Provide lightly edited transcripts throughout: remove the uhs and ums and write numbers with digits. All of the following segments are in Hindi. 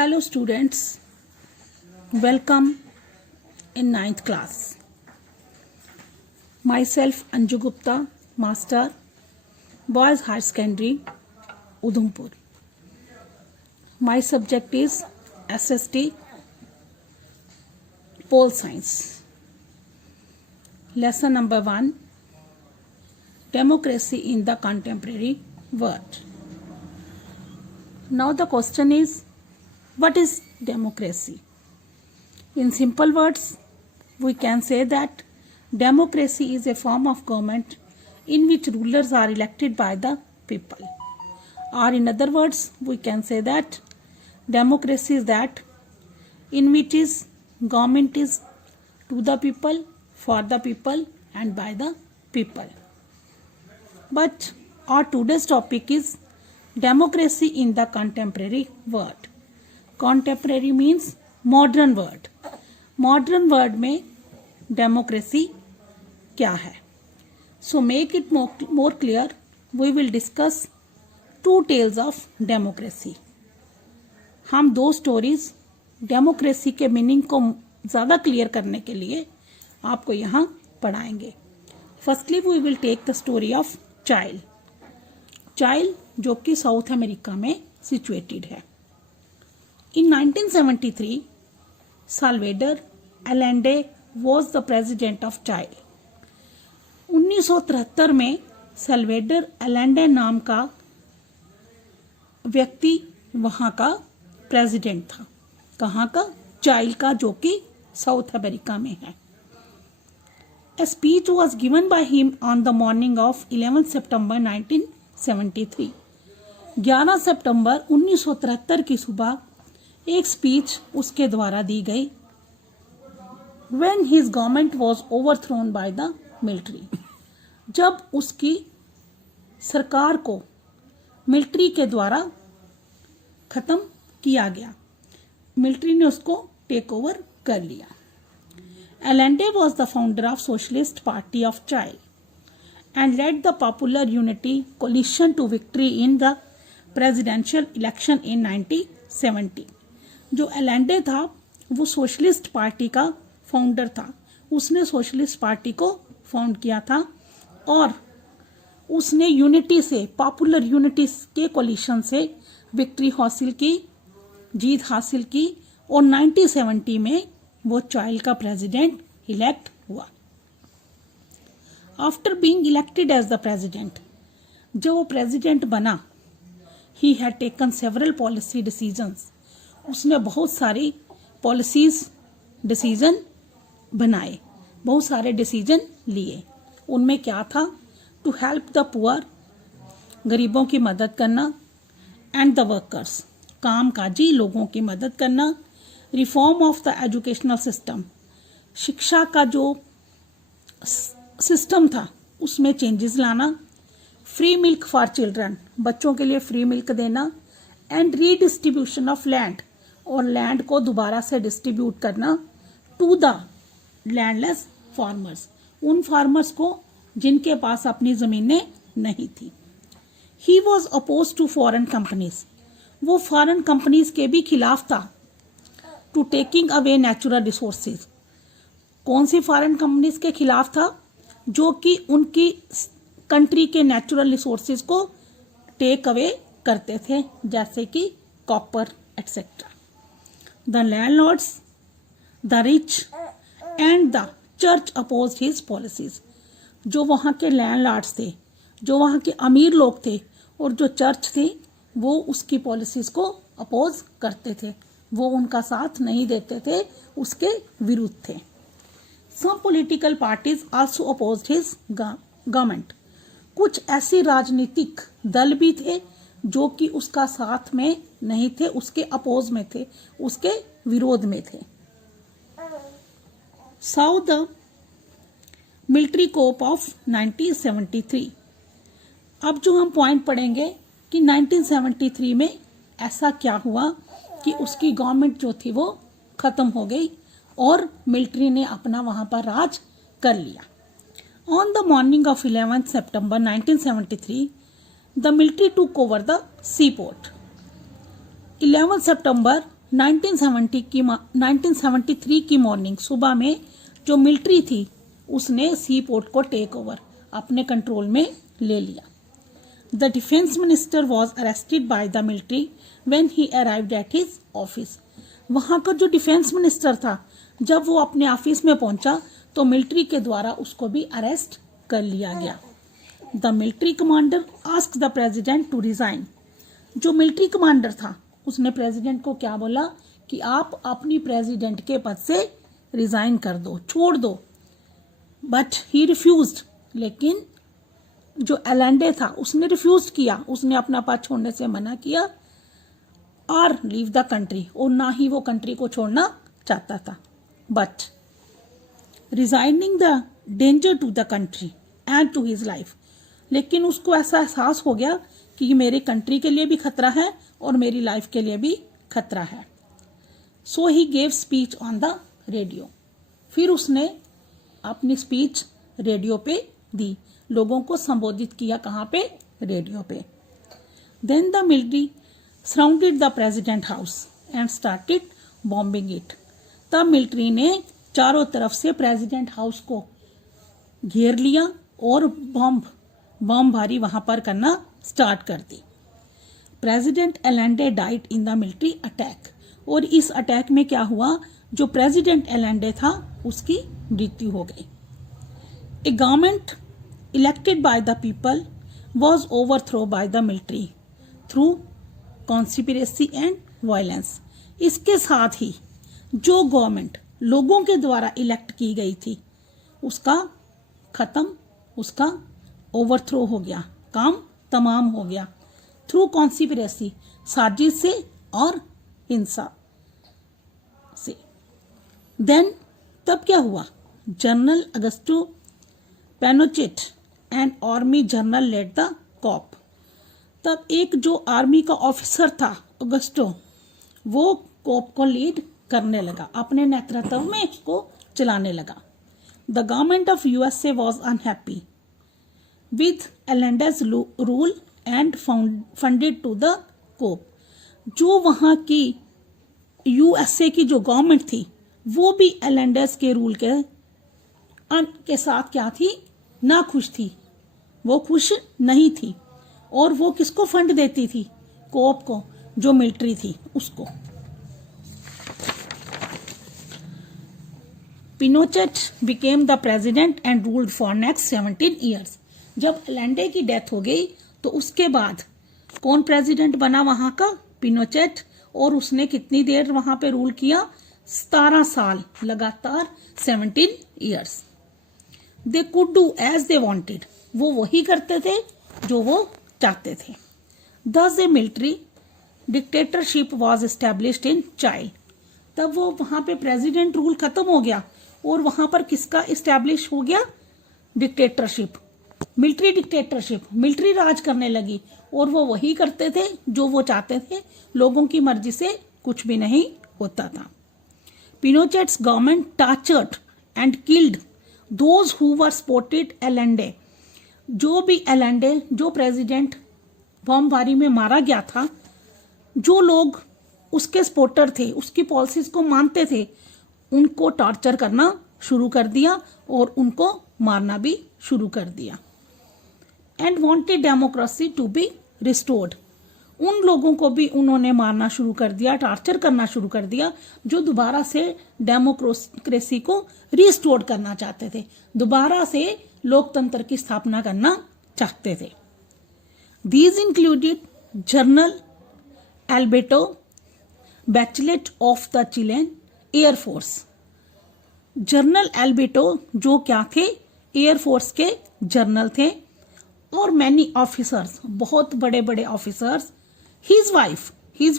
Hello students, welcome in 9th class. Myself Anju Gupta, Master, Boys Higher Secondary, Udhampur. My subject is SST, Pole Science. Lesson number 1, Democracy in the Contemporary World. Now the question is, what is democracy? In simple words, we can say that democracy is a form of government in which rulers are elected by the people. Or in other words, we can say that democracy is that in which is government is to the people, for the people and by the people. But our today's topic is democracy in the contemporary world. Contemporary means modern world. Modern world में democracy क्या है? So make it more clear, we will discuss two tales of democracy. हम दो स्टोरीज डेमोक्रेसी के मीनिंग को ज़्यादा क्लियर करने के लिए आपको यहाँ पढ़ाएंगे. Firstly we will take the story of Chile जो कि साउथ अमेरिका में सिचुएटेड है. In 1973, Salvador Allende was the president of Chile. 1973 में सल्वेडर अलेंडे नाम का व्यक्ति वहाँ का प्रेसिडेंट था. कहाँ का? चाइल का, जो कि साउथ अमेरिका में है. A speech was given by him on the morning of 11 September 1973. 11 सितंबर 1973 की सुबह एक स्पीच उसके द्वारा दी गई. When his government was overthrown by the military. जब उसकी सरकार को मिलिट्री के द्वारा खत्म किया गया, मिलिट्री ने उसको टेक ओवर कर लिया. Allende was the founder of Socialist Party of Chile and led the Popular Unity Coalition to victory in the presidential election in 1970. जो एलेंडे था वो सोशलिस्ट पार्टी का फाउंडर था. उसने सोशलिस्ट पार्टी को फाउंड किया था और उसने यूनिटी से, पॉपुलर यूनिटी के कोलिशन से विक्ट्री हासिल की, जीत हासिल की और 1970 में वो चाइल्ड का प्रेसिडेंट इलेक्ट हुआ. After being elected as the president, जब वो प्रेसिडेंट बना, he had taken several policy decisions. उसने बहुत सारी पॉलिसीज डिसीजन बनाए, बहुत सारे डिसीजन लिए. उनमें क्या था? टू हेल्प द पुअर, गरीबों की मदद करना, एंड द वर्कर्स, कामकाजी लोगों की मदद करना. Reform of the educational system, शिक्षा का जो सिस्टम था उसमें चेंजेस लाना. फ्री मिल्क फॉर चिल्ड्रन, बच्चों के लिए फ्री मिल्क देना. एंड रीडिस्ट्रीब्यूशन ऑफ लैंड, और लैंड को दोबारा से डिस्ट्रीब्यूट करना टू द लैंडलेस फार्मर्स, उन फार्मर्स को जिनके पास अपनी ज़मीनें नहीं थी. He was oppose to foreign companies, वो फॉरेन कंपनीज के भी खिलाफ था. To taking away natural resources, कौन सी फॉरेन कंपनीज के खिलाफ था? जो कि उनकी कंट्री के नेचुरल रिसोर्सेज को टेक अवे करते थे, जैसे कि copper etcetera. The landlords, the rich and the church oppose his policies. जो वहाँ के लैंडलॉर्ड्स थे, जो वहाँ के अमीर लोग थे, और जो चर्च थी, वो उसकी पॉलिसीज को अपोज करते थे, वो उनका साथ नहीं देते थे, उसके विरुद्ध थे. Some political parties also opposed his government. कुछ ऐसे राजनीतिक दल भी थे जो कि उसका साथ में नहीं थे, उसके अपोज में थे, उसके विरोध में थे. साउ द मिलिट्री कोप ऑफ 1973. अब जो हम पॉइंट पढ़ेंगे कि 1973 में ऐसा क्या हुआ कि उसकी गवर्नमेंट जो थी वो खत्म हो गई और मिलिट्री ने अपना वहां पर राज कर लिया. On the morning of 11 September 1973, the military took over the seaport. 11 सितंबर 1973 की मॉर्निंग, सुबह में जो मिलिट्री थी उसने सी पोर्ट को टेक ओवर, अपने कंट्रोल में ले लिया। The defence minister was arrested bye the military when he arrived at his office. वहां का जो डिफेंस मिनिस्टर था, जब वो अपने ऑफिस में पहुंचा तो मिलिट्री के द्वारा उसको भी अरेस्ट कर लिया गया। The military commander asked the president to resign. जो मिलिट्री कमांडर था उसने प्रेसिडेंट को क्या बोला कि आप अपनी प्रेसिडेंट के पद से रिजाइन कर दो, छोड़ दो। बट ही रिफ्यूज्ड, लेकिन जो एलेंडे था उसने रिफ्यूज किया, उसने अपना पद छोड़ने से मना किया और लीव द कंट्री, और ना ही वो कंट्री को छोड़ना चाहता था। But resigning the danger to the country and to his life, लेकिन उसको ऐसा एहसास हो गया कि ये मेरे कंट्री के लिए भी खतरा है और मेरी लाइफ के लिए भी खतरा है। So he gave speech on the radio. फिर उसने अपनी स्पीच रेडियो पे दी, लोगों को संबोधित किया। कहाँ पे? रेडियो पे। Then the military surrounded the president house and started bombing it. तब मिलिट्री ने चारों तरफ से प्रेसिडेंट हाउस को घेर लिया और बमबारी वहां पर करना स्टार्ट कर दी। President Allende died in the military attack. और इस अटैक में क्या हुआ, जो प्रेसिडेंट एलेंडे था उसकी मृत्यु हो गई। A government elected by the people was overthrow by the military through conspiracy and violence. इसके साथ ही जो गवर्नमेंट लोगों के द्वारा इलेक्ट की गई थी उसका खत्म, उसका ओवरथ्रो हो गया, काम तमाम हो गया। थ्रू कॉन्स्पिरेसी, साजिश से और हिंसा से। देन तब क्या हुआ, general Augusto Pinochet and army general led the coup. तब एक जो आर्मी का ऑफिसर था अगस्टो, वो कॉप को लीड करने लगा, अपने नेतृत्व में इसको चलाने लगा। The government of USA was unhappy with Allende's rule and funded to the coup. जो वहां की यूएसए की जो गवर्नमेंट थी वो भी एलेंडेज के रूल के साथ क्या थी, ना खुश थी, वो खुश नहीं थी। और वो किसको फंड देती थी, कोप को, जो मिलिट्री थी उसको। Pinochet became the president and ruled for next 17 years. जब एलेंडे की डेथ हो गई तो उसके बाद कौन प्रेसिडेंट बना वहां का, पिनोचेट। और उसने कितनी देर वहां पे रूल किया, 17 साल लगातार, 17 years. They could do as they wanted, वो वही करते थे जो वो चाहते थे। Thus a military dictatorship was established in Chile. तब वो वहां पे प्रेसिडेंट रूल खत्म हो गया और वहां पर किसका इस्टेब्लिश हो गया, डिक्टेटरशिप, मिलिट्री डिक्टेटरशिप, मिलिट्री राज करने लगी। और वो वही करते थे जो वो चाहते थे, लोगों की मर्जी से कुछ भी नहीं होता था। Pinochet's government tortured and killed those who were supported Allende. जो भी एलेंडे, जो प्रेसिडेंट बमबारी में मारा गया था, जो लोग उसके सपोर्टर थे, उसकी पॉलिसीज को मानते थे, उनको टॉर्चर करना शुरू कर दिया और उनको मारना भी शुरू कर दिया। And wanted democracy to be restored. उन लोगों को भी उन्होंने मारना शुरू कर दिया, टॉर्चर करना शुरू कर दिया, जो दोबारा से डेमोक्रेसी को रिस्टोर करना चाहते थे, दोबारा से लोकतंत्र की स्थापना करना चाहते थे। These included general Alberto Bachelet of the Chilean air force. General Alberto जो क्या थे, एयरफोर्स के जनरल थे। और मैनी ऑफिसर्स, बहुत बड़े बड़े ऑफिसर्स। हिज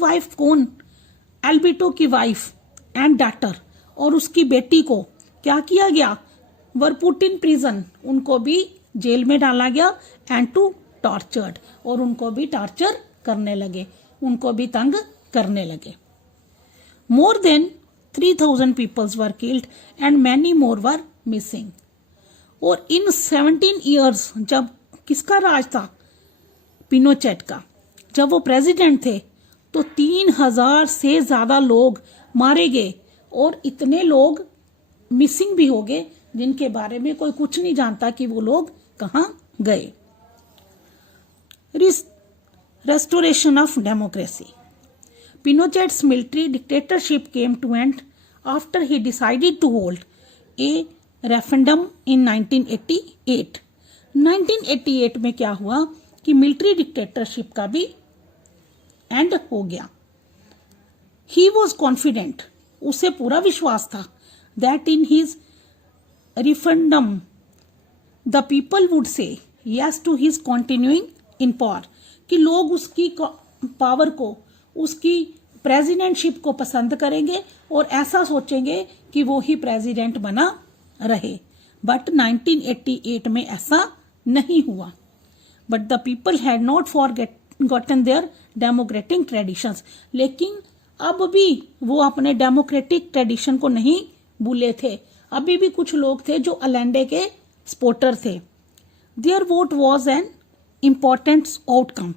वाइफ कौन, एल्बर्टो की वाइफ एंड डॉटर, और उसकी बेटी को क्या किया गया, वर पुट इन प्रिजन, उनको भी जेल में डाला गया। एंड टू टॉर्चर्ड, और उनको भी टॉर्चर करने लगे, उनको भी तंग करने लगे। More than 3000 peoples were killed and many more were missing. और इन 17 ईयर्स जब किसका राज था, पिनोचेट का, जब वो प्रेसिडेंट थे, तो 3000 से ज्यादा लोग मारे गए और इतने लोग मिसिंग भी हो गए जिनके बारे में कोई कुछ नहीं जानता कि वो लोग कहाँ गए। Restoration of democracy. Pinochet's military dictatorship came to end after he decided to hold a referendum in 1988. 1988 में क्या हुआ कि मिलिट्री डिक्टेटरशिप का भी एंड हो गया। He was confident, उसे पूरा विश्वास था that in his referendum the people would say yes to his continuing in power, कि लोग उसकी पावर को, उसकी प्रेसिडेंटशिप को पसंद करेंगे और ऐसा सोचेंगे कि वो ही प्रेसिडेंट बना रहे। बट 1988 में ऐसा नहीं हुआ। But the people had not forgotten their democratic traditions, लेकिन अब भी वो अपने डेमोक्रेटिक ट्रेडिशन को नहीं भूले थे। अभी भी कुछ लोग थे जो अलेंडे के सपोर्टर थे। Their vote was an important outcome,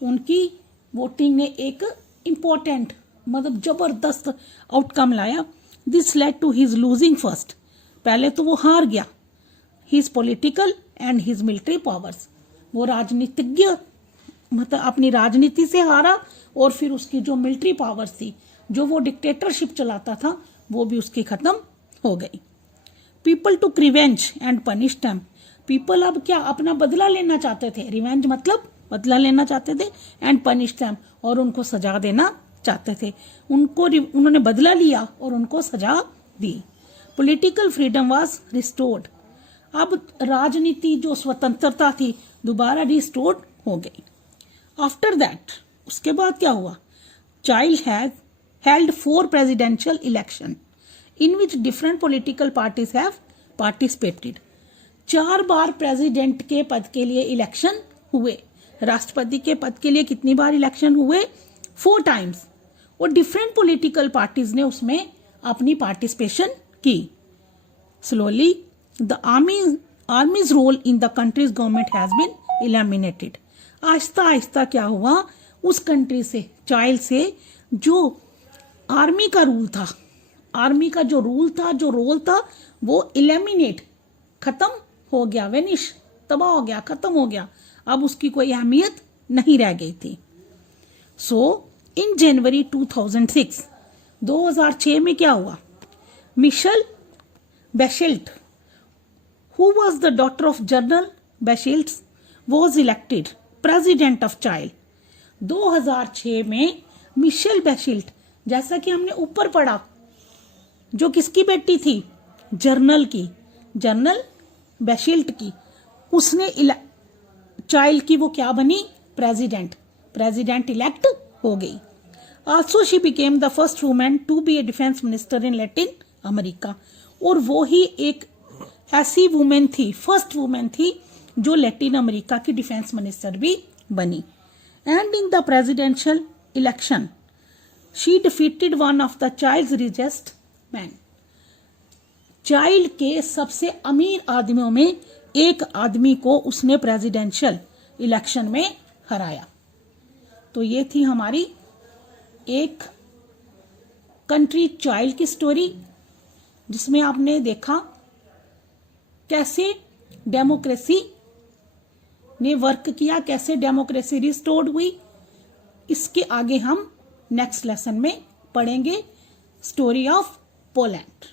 उनकी वोटिंग ने एक इम्पॉर्टेंट मतलब जबरदस्त आउटकम लाया। This led to his losing first, पहले तो वो हार गया। His political and his military powers, वो राजनीतिज्ञ मतलब अपनी राजनीति से हारा और फिर उसकी जो मिलिट्री पावर्स थी, जो वो डिक्टेटरशिप चलाता था, वो भी उसकी खत्म हो गई। People to revenge and punish them, people अब क्या अपना बदला लेना चाहते थे। रिवेंज मतलब बदला लेना चाहते थे एंड पनिश देम, और उनको सजा देना चाहते थे। उन्होंने बदला लिया और उनको सजा दी। पॉलिटिकल फ्रीडम वाज रिस्टोर्ड, अब राजनीति जो स्वतंत्रता थी दोबारा रिस्टोर्ड हो गई। आफ्टर दैट, उसके बाद क्या हुआ? Child has held 4 presidential election in which different political parties have participated. 4 bar president के पद के लिए इलेक्शन हुए। राष्ट्रपति के पद के लिए कितनी बार इलेक्शन हुए? 4 टाइम्स, और डिफरेंट पॉलिटिकल पार्टीज ने उसमें अपनी पार्टिसिपेशन की। Slowly the army's role in the country's government has been eliminated. आहिस्ता आहिस्ता क्या हुआ, उस कंट्री से, चाइल्ड से, जो आर्मी का रूल था, आर्मी का जो रूल था, जो रोल था, वो एलिमिनेट, खत्म हो गया, वेनिश, तबाह हो गया, खत्म हो गया। अब उसकी कोई अहमियत नहीं रह गई थी। सो इन जनवरी 2006, 2006 में क्या हुआ? Michelle Bachelet, who was the daughter of General Bashelt, was elected president of Chile। 2006 में मिशेल बैशेल्ट, जैसा कि हमने ऊपर पढ़ा, जो किसकी बेटी थी? जर्नल की, जनरल बैशेल्ट की, उसने चाइल्ड की वो क्या बनी? प्रेसिडेंट इलेक्ट हो गई। Also she became the first women to be a defence minister in Latin America, और वो ही एक ऐसी वुमेन थी, फर्स्ट वुमेन थी, जो लैटिन अमेरिका की डिफेंस मिनिस्टर भी बनी। And in the presidential election she defeated one of the child richest man, child के सबसे अमीर आदमियों में एक आदमी को उसने प्रेसिडेंशियल इलेक्शन में हराया। तो ये थी हमारी एक कंट्री चाइल्ड की स्टोरी, जिसमें आपने देखा कैसे डेमोक्रेसी ने वर्क किया, कैसे डेमोक्रेसी रिस्टोर्ड हुई। इसके आगे हम नेक्स्ट लेसन में पढ़ेंगे स्टोरी ऑफ पोलैंड।